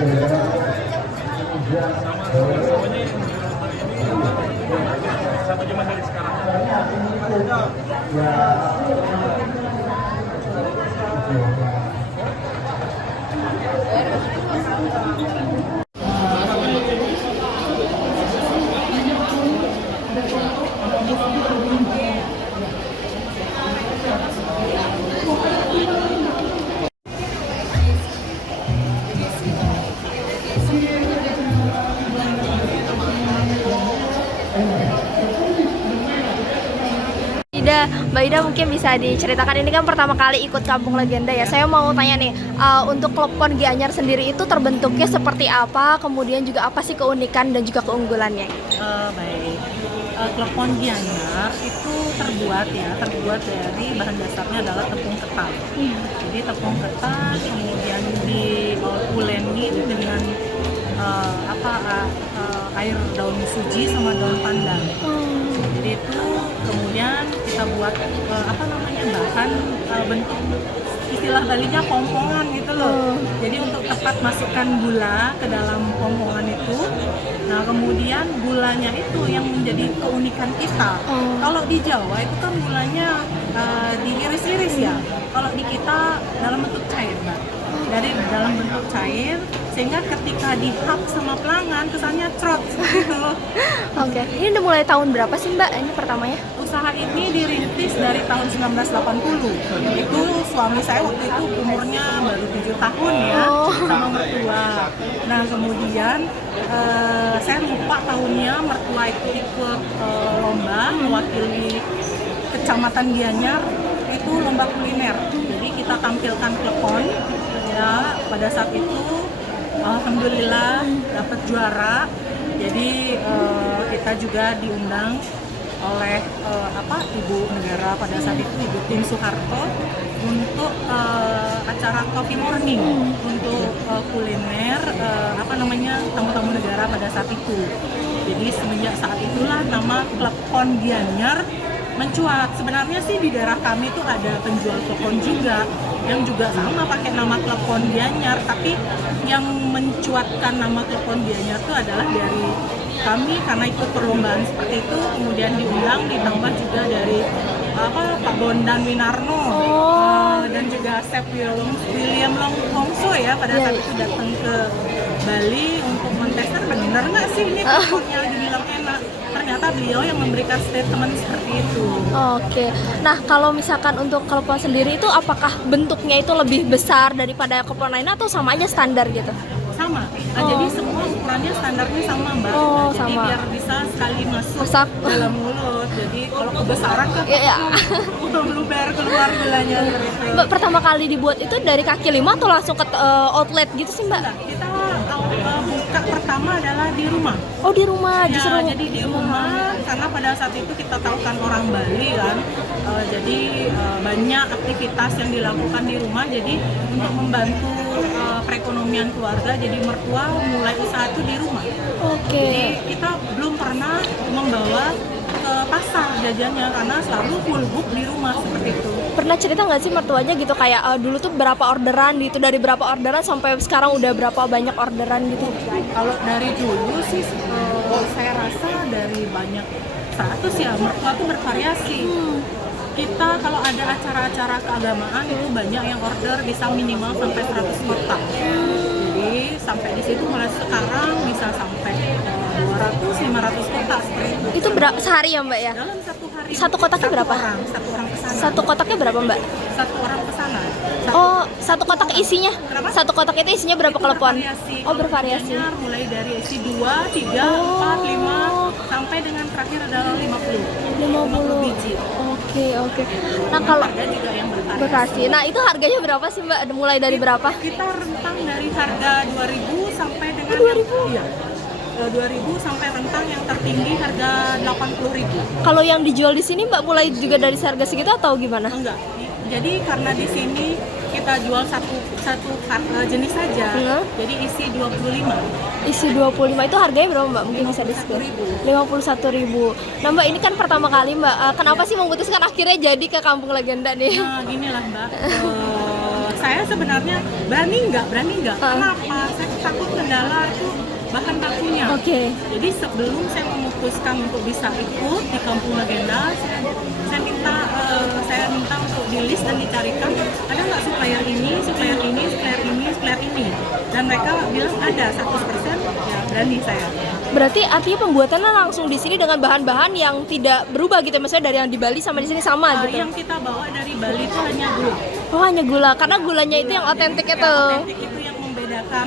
Sama zaman dari sekarang. Mbak Ida mungkin bisa diceritakan, ini kan pertama kali ikut Kampung Legenda ya. Saya mau tanya nih, untuk klub PON Gianyar sendiri itu terbentuknya seperti apa, kemudian juga apa sih keunikan dan juga keunggulannya? Baik, klub PON Gianyar itu terbuat dari bahan dasarnya adalah tepung ketan. Jadi tepung ketan kemudian diuleni dengan air daun suji sama daun pandan. Jadi itu kemudian kita buat bahan bentuk istilah Balinya pompongan gitu loh. Jadi untuk tepat masukkan gula ke dalam pompongan itu. Nah kemudian gulanya itu yang menjadi keunikan kita. Kalau di Jawa itu kan gulanya diiris-iris ya. Kalau di kita dalam bentuk cair, Mbak. Dari dalam bentuk cair, sehingga ketika dihap sama pelanggan kesannya crot gitu. Oke, ini udah mulai tahun berapa sih Mbak ini pertamanya? Usaha ini dirintis dari tahun 1980. Itu suami saya waktu itu umurnya baru 7 tahun ya, sama mertua. Nah kemudian saya lupa tahunnya, mertua itu ikut lomba mewakili Kecamatan Gianyar, itu lomba kuliner. Jadi kita tampilkan klepon. Ya, pada saat itu alhamdulillah dapat juara. Jadi kita juga diundang oleh Ibu Negara pada saat itu, Ibu Tien Soeharto, untuk acara Coffee Morning untuk kuliner tamu-tamu negara pada saat itu. Jadi semenjak saat itulah nama klub PON Gianyar mencuat. Sebenarnya sih di daerah kami tuh ada penjual klepon juga yang juga sama pakai nama klepon Gianyar, tapi yang mencuatkan nama klepon Gianyar itu adalah dari kami karena ikut perlombaan seperti itu, kemudian diundang, ditambah juga dari Pak Bondan Winarno dan juga Chef William Longso ya pada saat itu datang ke Bali untuk menteskan benar nggak sih ini klepon yang dibilang enak. Ternyata beliau yang memberikan statement seperti itu. Oke, nah kalau misalkan untuk klepon sendiri itu apakah bentuknya itu lebih besar daripada klepon lain atau sama aja standar gitu? Sama, jadi semua ukurannya standarnya sama Mbak. Jadi sama. Biar bisa sekali masuk dalam mulut. Jadi kalau kebesaran kan udah luber keluar gulanya. Mbak pertama kali dibuat itu dari kaki lima atau langsung ke outlet gitu sih Mbak? Kita buka pertama adalah di rumah. Oh di rumah, ya, justru. Jadi di rumah, karena pada saat itu kita tahu kan orang Bali kan, jadi banyak aktivitas yang dilakukan di rumah. Jadi untuk membantu perekonomian keluarga, jadi mertua mulai usaha itu di rumah. Jadi kita belum pernah membawa ke pasar jajannya karena selalu full book di rumah seperti itu. Pernah cerita nggak sih mertuanya gitu kayak dulu tuh berapa orderan gitu, dari berapa orderan sampai sekarang udah berapa banyak orderan gitu? Kalau dari dulu sih saya rasa dari banyak 100 ya, mertua tuh bervariasi. Kita kalau ada acara-acara keagamaan itu banyak yang order bisa minimal sampai 100 kotak. Jadi sampai di situ mulai sekarang bisa sampai 200-500 kotak seperti itu. Itu berapa sehari ya Mbak ya? Dalam satu hari. Satu kotaknya berapa? Satu orang pesanan. Satu kotaknya berapa Mbak? Satu orang pesanan. Satu kotak isinya? Kenapa? Satu kotak itu isinya berapa klepon? Oh bervariasi. Mulai dari isi 2, 3, 4, 5 sampai dengan terakhir adalah 50 biji. Oke. Nah kalau harga juga yang bervariasi. Nah itu harganya berapa sih Mbak? Mulai dari berapa? Kita rentang dari harga 2.000 sampai dengan 2.000? Iya. 2.000 sampai rentang yang tertinggi harga 80.000. Kalau yang dijual di sini Mbak mulai juga dari harga segitu atau gimana? Enggak. Jadi karena di sini kita jual satu jenis saja. Jadi isi 25. Isi 25 itu harganya berapa Mbak? Mungkin bisa di-share. 51.000. Nah Mbak ini kan pertama kali Mbak. Kenapa sih memutuskan akhirnya jadi ke Kampung Legenda nih? Nah ginilah Mbak. Saya sebenarnya berani nggak? Kenapa? Saya takut kendala itu bahan bakunya. Oke. Jadi sebelum saya memutuskan untuk bisa ikut di Kampung Legenda, saya minta untuk di list dan dicarikan ada nggak supplier ini, dan mereka bilang ada 100%, ya berani saya. Berarti artinya pembuatannya langsung di sini dengan bahan-bahan yang tidak berubah gitu, maksudnya dari yang di Bali sama di sini sama gitu. Yang kita bawa dari Bali itu hanya gula. Oh, hanya gula, karena gulanya itu yang otentik itu. Yang otentik itu yang membedakan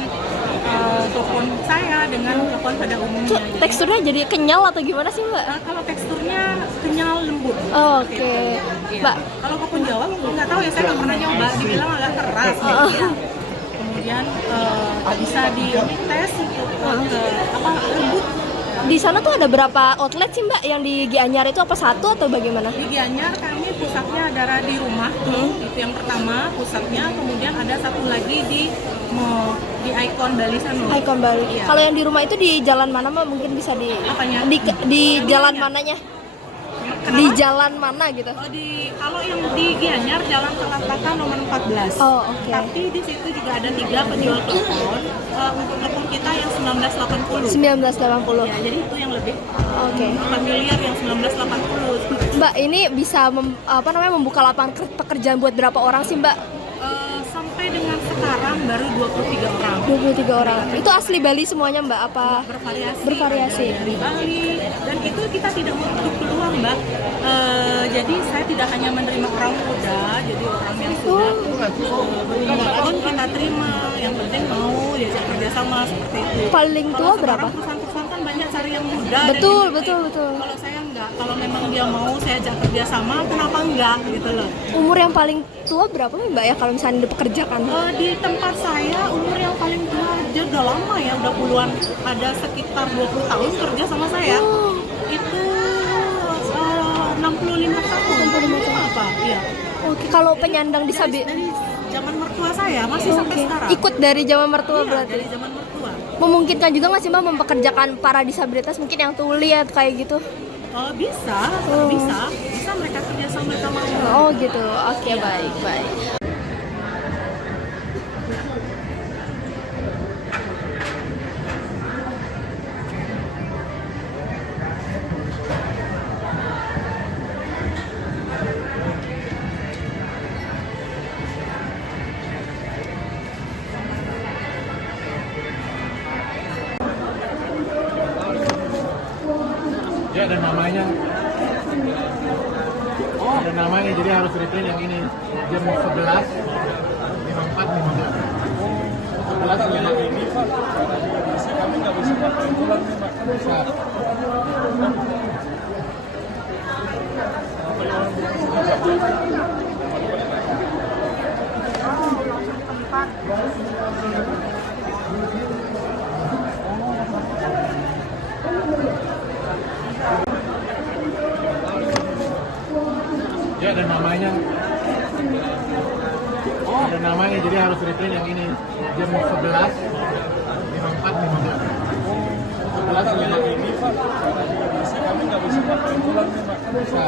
klepon saya dengan klepon pada umumnya. Jadi, teksturnya jadi kenyal atau gimana sih Mbak? kalau teksturnya kenyal lembut. Oh, oke. Iya. Mbak, Kalau klepon Jawa nggak tahu ya, saya nggak pernah nyoba. Dibilang agak keras. Ya. Kemudian bisa dites untuk lembut. di sana tuh ada berapa outlet sih Mbak yang di Gianyar itu, apa satu atau bagaimana? Di Gianyar kami pusatnya ada di rumah tuh, itu yang pertama pusatnya, kemudian ada satu lagi di Icon Bali sana. Icon Bali. Iya. Kalau yang di rumah itu di jalan mana Mbak? Mungkin bisa Apanya? di jalan mananya? Kenapa? Di jalan mana gitu? Kalau yang di Gianyar Jalan Kelantaka nomor 14. Oh, oke. Tapi di situ juga ada 3 penjual klepon. Untuk klepon kita yang 1980. 1980. Ya, jadi itu yang lebih Oke. familiar yang 1980. Mbak, ini bisa membuka lapangan pekerjaan buat berapa orang sih Mbak? Sampai dengan sekarang baru 23 orang. 23 orang. Itu asli Bali semuanya Mbak? Apa bervariasi? Dari Bali, dan itu kita tidak menutup peluang Mbak. Jadi saya tidak hanya menerima orang muda, jadi orang yang sudah pun kita terima, yang penting mau diajak kerjasama seperti itu. Paling tua Kalau berapa? sekarang perusahaan-perusahaan kan banyak cari yang muda. Betul, dan betul, betul. Kalau saya enggak, kalau memang dia mau saya ajak kerjasama, kenapa enggak gitu loh. Umur yang paling tua berapa nih Mbak ya kalau misalnya dipekerjakan? Di tempat saya umur yang paling tua dia udah lama ya, udah puluhan, ada sekitar 20 tahun kerja sama saya. Oh. Itu 65 tahun. 65 tahun. Apa? Iya. Oke, kalau penyandang Dari disabilitas zaman mertua saya masih sampai sekarang. ikut dari zaman mertua Iya, berarti. dari zaman mertua. Memungkinkan juga nggak sih Mbak mempekerjakan para disabilitas mungkin yang tuli ya kayak gitu? Bisa mereka kerja sama mereka mau. Oh gitu. Oke, baik. Ya, ada namanya. Ada namanya, jadi harus reprint yang ini. Jam 11, 54, 55. 11 yang ini, Pak. Kami nggak bisa pakai pulang nih, Pak. Bisa. Ya, ada namanya. Ada namanya, jadi harus reprint yang ini. Jam 11, 54, 55. 11 yang ini, Pak. Kami nggak bisa pakai pulang nih, Pak. Bisa.